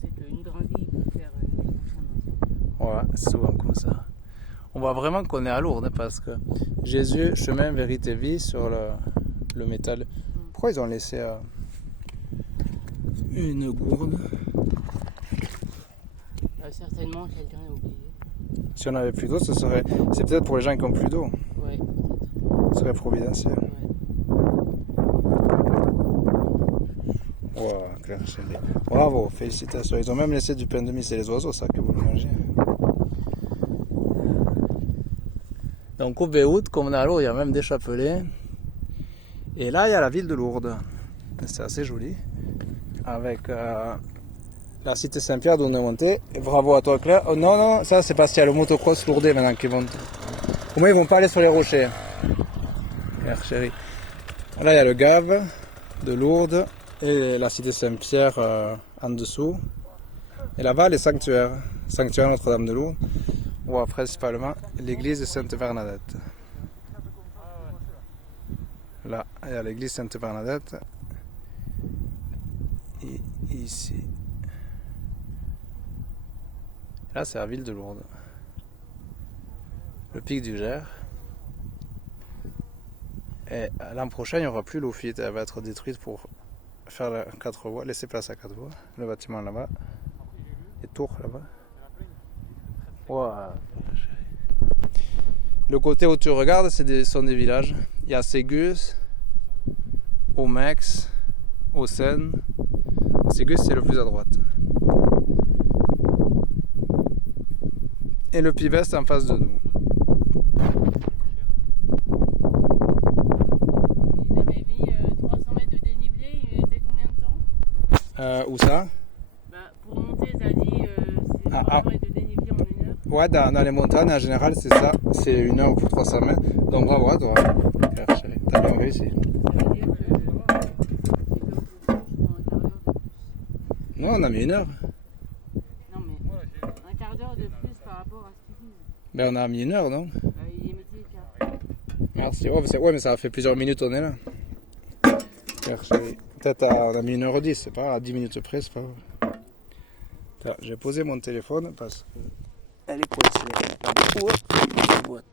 sait qu'une grande vie peut faire une déclencheur dans Ouais, c'est souvent comme ça. On voit vraiment qu'on est à Lourdes parce que Jésus, chemin, vérité, vie sur le métal. Pourquoi ils ont laissé une gourde? Certainement, quelqu'un a oublié. Si on avait plus d'eau, c'est peut-être pour les gens qui ont plus d'eau. Ouais, Ce serait providentiel. ouais. Wow, Claire Chérie. Bravo, félicitations. Ils ont même laissé du pain de mie, c'est les oiseaux ça que vous mangez. Donc au Béout, comme on est à Lourdes, il y a même des chapelets. Et là, il y a la ville de Lourdes. C'est assez joli. Avec la cité Saint-Pierre d'où on est monté. Et bravo à toi Claire. Oh, non, non, ça c'est parce qu'il y a le motocross lourdais maintenant qui monte. Au moins ils vont pas aller sur les rochers. Claire Chérie. Là, il y a le Gave de Lourdes. Et la cité Saint-Pierre en dessous. Et là-bas, les sanctuaires. Sanctuaire Notre-Dame de Lourdes. Ou principalement l'église de Sainte-Bernadette. Là, il y a l'église Sainte-Bernadette. Et ici. Là, c'est la ville de Lourdes. Le pic du Gers. Et l'an prochain, il n'y aura plus l'Ofite. Elle va être détruite pour faire la 4 voies, laisser place à 4 voies. Le bâtiment là-bas. Les tours là-bas. Wow. Le côté où tu regardes, sont des villages. Il y a Ségus, Aumex, Auxène. Ségus, c'est le plus à droite. Et le Pivest en face de nous. Ils avaient mis 300 mètres de dénivelé, il était combien de temps Où ça? Pour monter, ça a dit c'est 300 mètres de dénivelé en 1 heure. Ouais, dans les montagnes, en général, c'est ça. C'est 1 heure pour 300 mètres. Donc bravo à toi. T'as bien réussi. Ça veut dire que c'est comme pour un quart d'heure de plus. Non, on a mis 1 heure. Non, mais un quart d'heure de plus par rapport à ce qu'ils disent. Ben on a mis 1 heure, non? Il est midi et quart. Merci. Ouais, mais ça fait plusieurs minutes on est là. Peut-être on a mis 1h10, c'est pas grave, à 10 minutes près, c'est pas grave. Attends, j'ai posé mon téléphone parce que elle est coincée dans la boîte.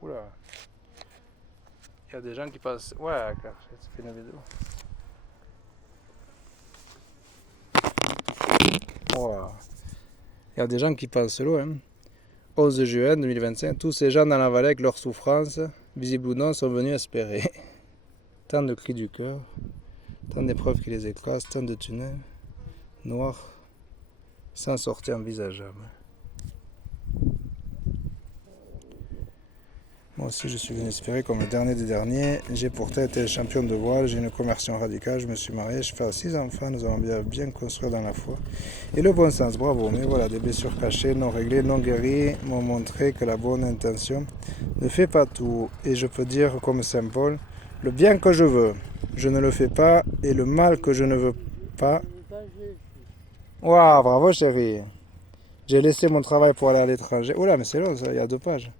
Oula. Il y a des gens qui passent. Ouais, car ça fait une vidéo. Wow. Il y a des gens qui passent loin. 11 juin 2025, tous ces gens dans la vallée avec leurs souffrances, visibles ou non, sont venus espérer. Tant de cris du cœur, tant d'épreuves qui les écrasent, tant de tunnels noirs, sans sortie envisageable. Moi aussi, je suis venu espérer comme le dernier des derniers. J'ai pourtant été le champion de voile, j'ai une conversion radicale, je me suis marié, je fais 6 enfants, nous allons bien construire dans la foi. Et le bon sens, bravo. Mais voilà, des blessures cachées, non réglées, non guéries, m'ont montré que la bonne intention ne fait pas tout. Et je peux dire comme Saint Paul, le bien que je veux, je ne le fais pas, et le mal que je ne veux pas. Waouh, bravo chérie. J'ai laissé mon travail pour aller à l'étranger. Oula, mais c'est long ça, il y a 2 pages.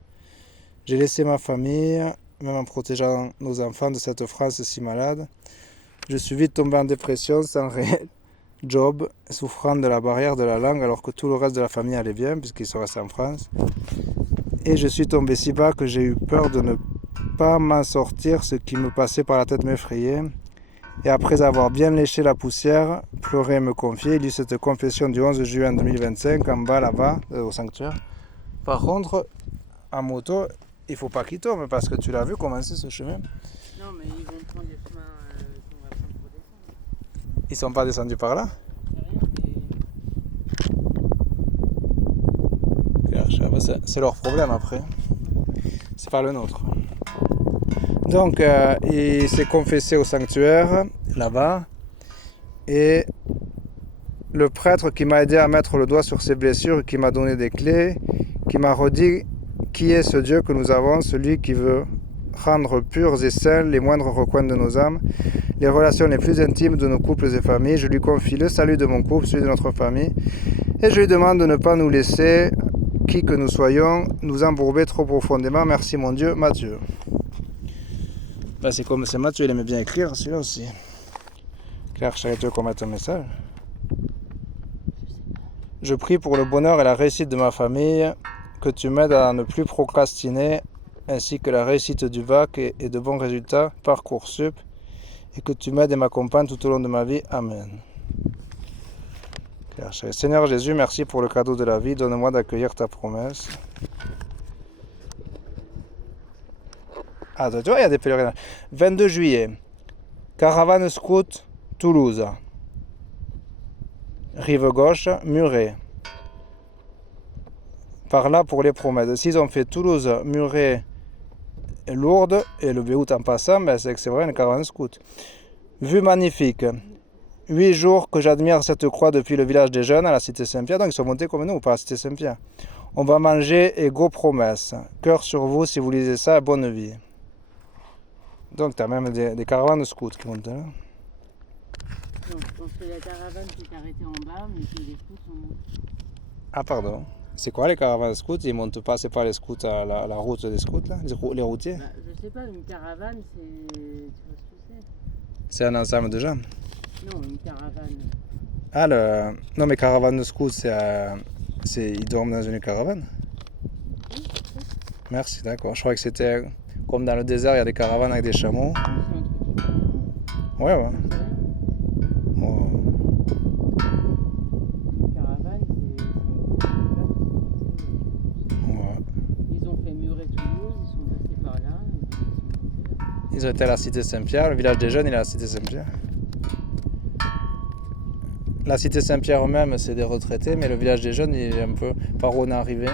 J'ai laissé ma famille, même en protégeant nos enfants de cette France si malade. Je suis vite tombé en dépression, sans réel job, souffrant de la barrière de la langue, alors que tout le reste de la famille allait bien, puisqu'ils sont restés en France. Et je suis tombé si bas que j'ai eu peur de ne pas m'en sortir, ce qui me passait par la tête m'effrayait. Et après avoir bien léché la poussière, pleurer et me confier, il y eut cette confession du 11 juin 2025, en bas là-bas, au sanctuaire. Par contre, en moto, il faut pas qu'ils tombent parce que tu l'as vu commencer ce chemin. Non, mais ils vont prendre les chemins qu'on va prendre pour descendre. Ils sont pas descendus par là. C'est leur problème après. C'est pas le nôtre. Donc, il s'est confessé au sanctuaire, là-bas. Et Le prêtre qui m'a aidé à mettre le doigt sur ses blessures, qui m'a donné des clés, qui m'a redit qui est ce Dieu que nous avons, celui qui veut rendre purs et sains les moindres recoins de nos âmes, les relations les plus intimes de nos couples et familles. Je lui confie le salut de mon couple, celui de notre famille, et je lui demande de ne pas nous laisser, qui que nous soyons, nous embourber trop profondément. Merci mon Dieu, Matthieu. Ben, c'est Matthieu, il aimait bien écrire, celui-là aussi. Claire Charité qu'on mette un message. Je prie pour le bonheur et la réussite de ma famille, que tu m'aides à ne plus procrastiner, ainsi que la réussite du bac et de bons résultats Parcoursup, et que tu m'aides et m'accompagnes tout au long de ma vie. Amen. Seigneur Jésus, merci pour le cadeau de la vie, donne-moi d'accueillir ta promesse. Ah, tu vois, il y a des pèlerinages. 22 juillet, caravane scout, Toulouse. Rive gauche, Muret. Par là pour les promesses. S'ils ont fait Toulouse, Muret, Lourdes et le Béout en passant, ben c'est que c'est vrai une caravane scout. Vue magnifique. 8 jours que j'admire cette croix depuis le village des jeunes à la cité Saint-Pierre. Donc ils sont montés comme nous par la cité Saint-Pierre. On va manger et go promesses. Cœur sur vous si vous lisez ça, bonne vie. Donc tu as même des caravanes scouts qui montent là. Non, je pense que la caravane s'est arrêtée en bas, mais que les scouts sont... Ah pardon. C'est quoi les caravanes scouts? Ils montent pas, c'est pas les scouts à la route des scouts là, les routiers? Bah, je sais pas, une caravane c'est... Tu vois ce que c'est? C'est un ensemble de gens. Non, une caravane. Ah non mais caravane de scouts ils dorment dans une caravane? Oui, Merci, d'accord. Je crois que c'était comme dans le désert, il y a des caravanes avec des chameaux. c'est un truc. Ouais, ouais. Caravane, Ouais. ils ont fait Muret-Toulouse, ils sont passés par là, et puis ils sont montés là. Ils ont été à la cité Saint-Pierre, le village des jeunes, il est à la cité Saint-Pierre. La cité Saint-Pierre même, c'est des retraités, mais le village des jeunes, il est un peu par où on est arrivé,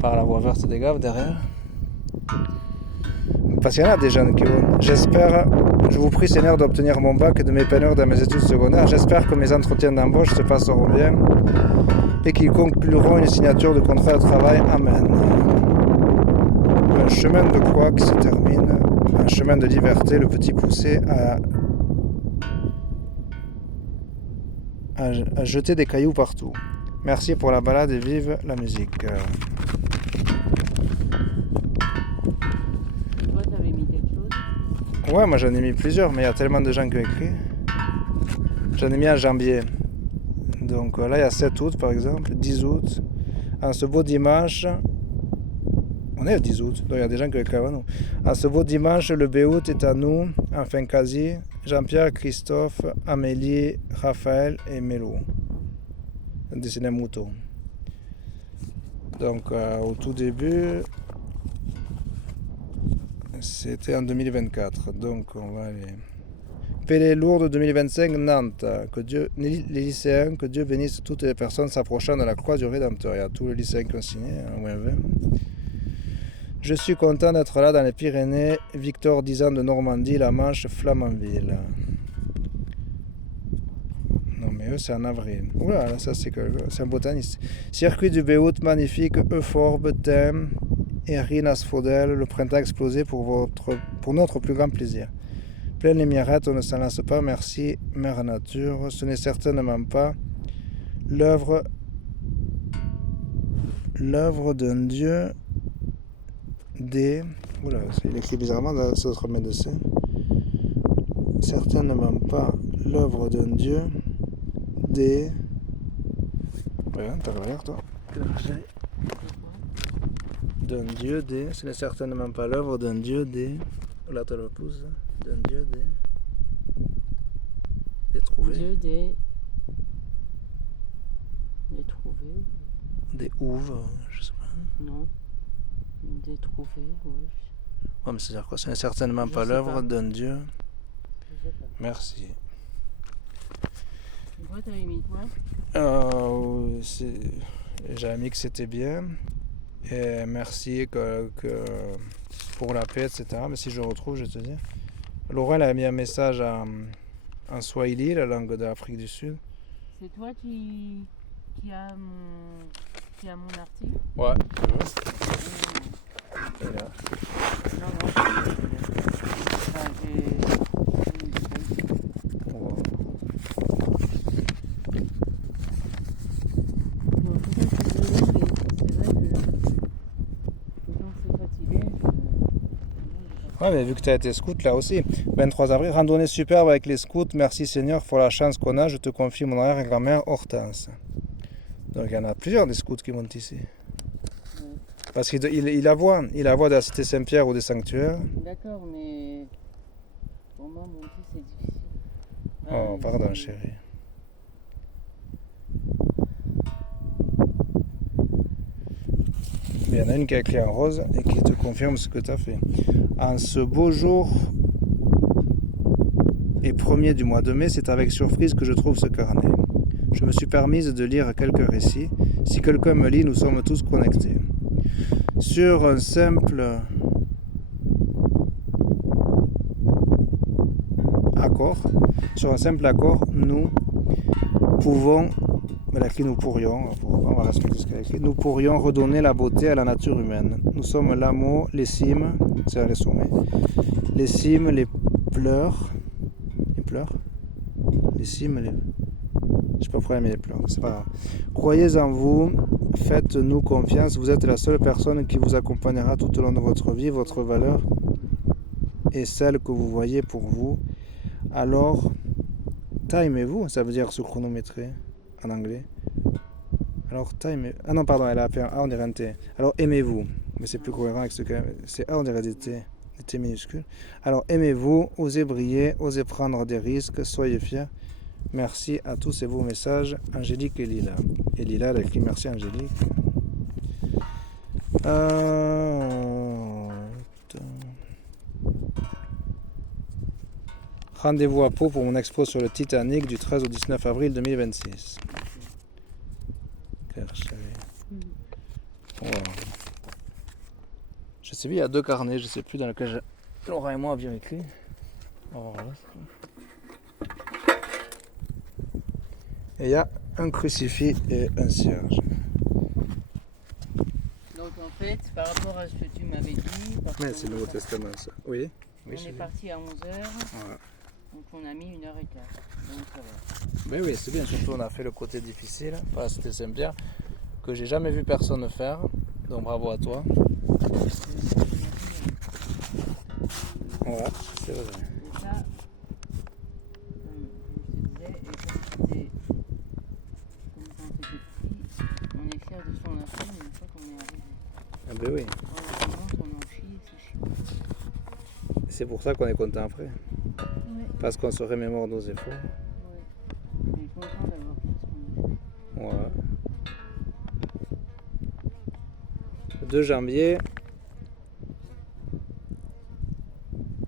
par la voie verte des Gaves derrière. Parce qu'il y en a des jeunes qui vont. J'espère, je vous prie Seigneur d'obtenir mon bac et de m'épanouir dans mes études secondaires. J'espère que mes entretiens d'embauche se passeront bien et qu'ils concluront une signature de contrat de travail. Amen. Un chemin de croix qui se termine, un chemin de liberté, le petit poussé à jeter des cailloux partout. Merci pour la balade et vive la musique. Toi, t'avais mis quelque chose? Ouais, moi j'en ai mis plusieurs, mais il y a tellement de gens qui ont écrit. J'en ai mis un janvier. Donc là, il y a 7 août par exemple, 10 août. En ce beau dimanche, on est le 10 août, donc il y a des gens qui ont écrit avant nous. En ce beau dimanche, le Béout est à nous, enfin quasi. Jean-Pierre, Christophe, Amélie, Raphaël et Mélo. Dessiné Mouton. Donc au tout début, c'était en 2024. Donc on va aller. Pélé Lourdes 2025, Nantes. Que Dieu, les lycéens, que Dieu bénisse toutes les personnes s'approchant de la croix du Rédempteur. Il y a tous les lycéens qui ont signé, au moins 20. Je suis content d'être là dans les Pyrénées. Victor 10 ans de Normandie, La Manche, Flamanville. Non mais eux c'est en avril. Oula, là, ça c'est un botaniste. Circuit du Béout, magnifique, Euphorbe, Thème, Erin Asphodel, le printemps explosé pour notre plus grand plaisir. Pleine les mirettes, on ne s'en lasse pas, merci, Mère Nature. Ce n'est certainement pas l'œuvre d'un Dieu des... Oula, il écrit bizarrement dans cet autre médecin. Certainement pas l'œuvre d'un Dieu des... Ouais, t'as regardé toi. D'un Dieu des... Ce n'est certainement pas l'œuvre d'un Dieu des... Là, tu le pouce. D'un Dieu des trouvés. Dieu des trouvés. Des houves, je sais pas. Non. Des trouvés, oui. Ouais, mais c'est-à-dire quoi? Ce n'est certainement pas l'œuvre d'un Dieu. Je sais pas. Merci. Pourquoi t'avais mis quoi? J'avais mis que c'était bien. Et merci pour la paix, etc. Mais si je retrouve, je te dis. Laurent a mis un message en Swahili, la langue de l'Afrique du Sud. C'est toi qui a mon article? Ouais. Non, non. Enfin, Ouais, mais vu que tu as été scout là aussi. 23 avril, randonnée superbe avec les scouts. Merci Seigneur pour la chance qu'on a. Je te confie mon arrière-grand-mère Hortense. Donc il y en a plusieurs des scouts qui montent ici. Parce qu'il la voit de la cité Saint-Pierre ou des sanctuaires. D'accord, mais pour moi, monter, c'est difficile. Oh, pardon, chérie. Mais il y en a une qui a écrit en rose et qui te confirme ce que tu as fait. En ce beau jour et 1er du mois de mai, c'est avec surprise que je trouve ce carnet. Je me suis permise de lire quelques récits. Si quelqu'un me lit, nous sommes tous connectés. Sur un simple accord, nous pouvons, elle a écrit nous pourrions, on va respecter ce qu'elle a écrit, nous pourrions redonner la beauté à la nature humaine. Nous sommes l'amour, les cimes, c'est les sommets, les cimes, les pleurs, les cimes, je sais pas pourquoi elle met les pleurs, c'est pas grave. Croyez en vous, faites-nous confiance, vous êtes la seule personne qui vous accompagnera tout au long de votre vie, votre valeur est celle que vous voyez pour vous. Alors, timez-vous, ça veut dire se chronométrer en anglais. Alors, ah non, pardon, elle a appelé un A, on dirait un T. Alors, aimez-vous, mais c'est plus cohérent avec ce que c'est A, on dirait des T minuscules. Alors, aimez-vous, osez briller, osez prendre des risques, soyez fiers. Merci à tous ces beaux messages, Angélique et Lila. Et Lila, elle a écrit merci Angélique. Rendez-vous à Pau pour mon expo sur le Titanic du 13 au 19 avril 2026. Wow. Je sais plus, il y a 2 carnets, je sais plus dans lequel Laura et moi avions écrit. Oh, voilà. Et il y a un crucifix et un cierge. Donc en fait, par rapport à ce que tu m'avais dit... Mais c'est le Nouveau Testament ça. Oui. On est parti à 11h, voilà. Donc on a mis 1h15. Donc ça va. Mais oui, c'est bien, surtout on a fait le côté difficile, pas la cité Saint-Pierre, que j'ai jamais vu personne faire. Donc bravo à toi. Voilà, c'est vrai. Et ça, comme je te disais, et comme c'était... On est fiers de ce qu'on a fait, mais une fois qu'on est arrivé. Ah ben oui. On en chie, c'est chiant. C'est pour ça qu'on est content après. Ouais. Parce qu'on se remémore nos efforts. Ouais. On est content d'avoir fait ce qu'on a fait. Voilà. Le 2 janvier,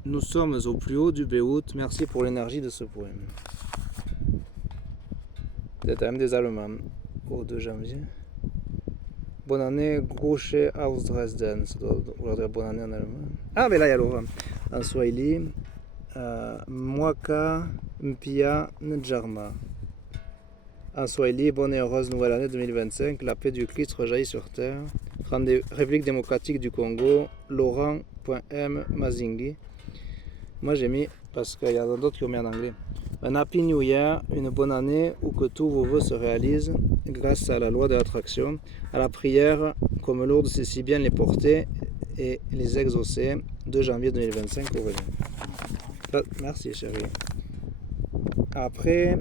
nous sommes au plus haut du Béout. Merci pour l'énergie de ce poème. Peut-être même des Allemands. Au 2 janvier. Bonne année, Große aus Dresden. Ça doit vouloir dire bonne année en allemand. Ah, mais là, il y a Laura. En Swahili, Mwaka Mpia Njarma. En Swahili, bonne et heureuse nouvelle année 2025. La paix du Christ rejaillit sur terre. République démocratique du Congo, Laurent.m Mazingi. Moi, j'ai mis, parce qu'il y a d'autres qui ont mis en anglais. Un Happy New Year, une bonne année où que tous vos vœux se réalisent grâce à la loi de l'attraction, à la prière, comme Lourdes sait si bien les porter et les exaucer. 2 janvier 2025 Aurélien. Merci chérie. Après,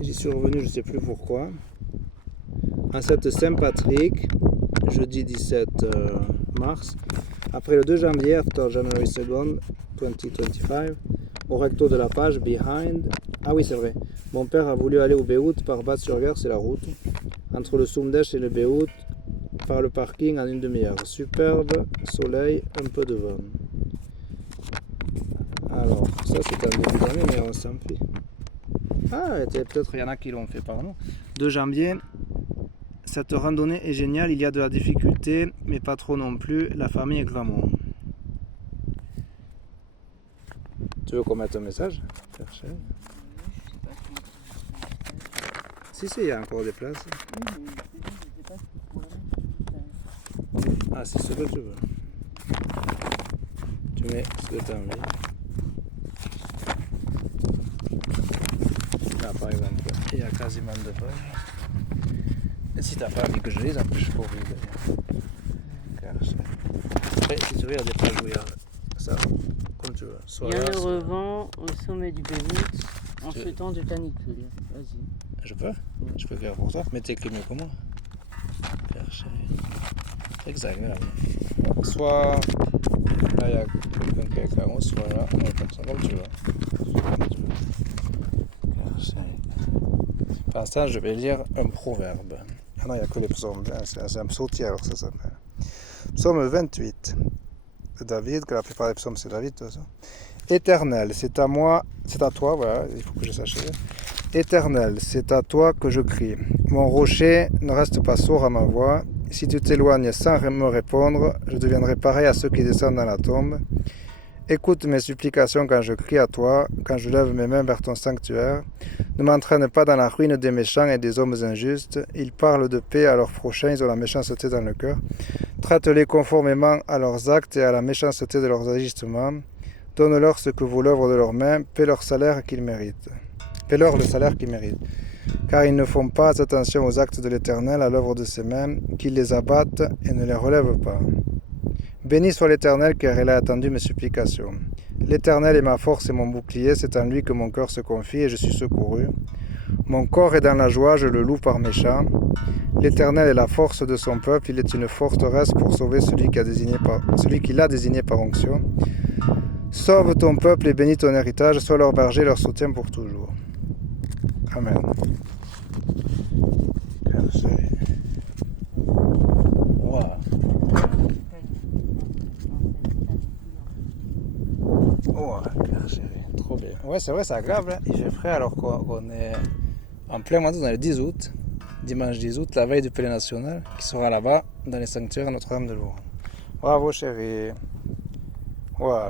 j'y suis revenu, je ne sais plus pourquoi. En cette Saint-Patrick, jeudi 17 mars, après le 2 janvier, after January 2nd, 2025, au recto de la page, behind. Ah oui, c'est vrai. Mon père a voulu aller au Béout par Bat-sur-Gare, c'est la route. Entre le Soumdèche et le Béout, par le parking en une demi-heure. Superbe, soleil, un peu de vent. Alors, ça c'est un début d'année, mais on s'en fait. Ah, peut-être il y en a qui l'ont fait par nous. 2 janvier, cette randonnée est géniale, il y a de la difficulté, mais pas trop non plus. La famille est Gramont. Tu veux qu'on mette un message? Si, il y a encore des places. Oui, mais je sais pas si tu pourrais mettre. Ah, c'est ce que tu veux. Tu mets ce que tu as envie. Là, par exemple, il y a quasiment 2 pages. Et si tu n'as pas envie que je lise, après je peux ouvrir. Après, si tu veux, il y a des pages où il y a ça, comme tu veux. Soit Il y a là, le soit- revent au sommet du Bénut en Tu- ce temps de canicule. Vas-y. Je peux? Je peux faire pour toi, mais t'écris mieux que moi. C'est exagérable. Soit là, il y a quelqu'un, soit là, il y a personne, comme tu veux. Pour l'instant, je vais lire un proverbe. Ah non, il n'y a que les psaumes. C'est un psautier, alors ça s'appelle. Psaume 28 de David, que la plupart des psaumes c'est David, tout ça. Éternel, c'est à moi, c'est à toi, voilà, il faut que je sache. Éternel, c'est à toi que je crie. Mon rocher ne reste pas sourd à ma voix. Si tu t'éloignes sans me répondre, je deviendrai pareil à ceux qui descendent dans la tombe. Écoute mes supplications quand je crie à toi, quand je lève mes mains vers ton sanctuaire. Ne m'entraîne pas dans la ruine des méchants et des hommes injustes. Ils parlent de paix à leurs prochains, ils ont la méchanceté dans le cœur. Traite-les conformément à leurs actes et à la méchanceté de leurs agissements. Donne-leur ce que vaut l'œuvre de leurs mains, paie-leur salaire qu'ils méritent. Paie-leur le salaire qu'ils méritent. Car ils ne font pas attention aux actes de l'Éternel, à l'œuvre de ses mains, qu'ils les abattent et ne les relèvent pas. Béni soit l'Éternel, car il a attendu mes supplications. L'Éternel est ma force et mon bouclier, c'est en lui que mon cœur se confie et je suis secouru. Mon corps est dans la joie, je le loue par mes chants. L'Éternel est la force de son peuple, il est une forteresse pour sauver celui qui l'a désigné par onction. Sauve ton peuple et bénis ton héritage, sois leur berger et leur soutien pour toujours. Amen. Wow. Oh, trop bien. Ouais, c'est vrai, c'est agréable. Hein. Il fait frais alors qu'on est en plein mois d'août, on est le 10 août, dimanche 10 août, la veille du Palais National, qui sera là-bas, dans les sanctuaires Notre-Dame de Lourdes. Bravo, chérie. Ouais.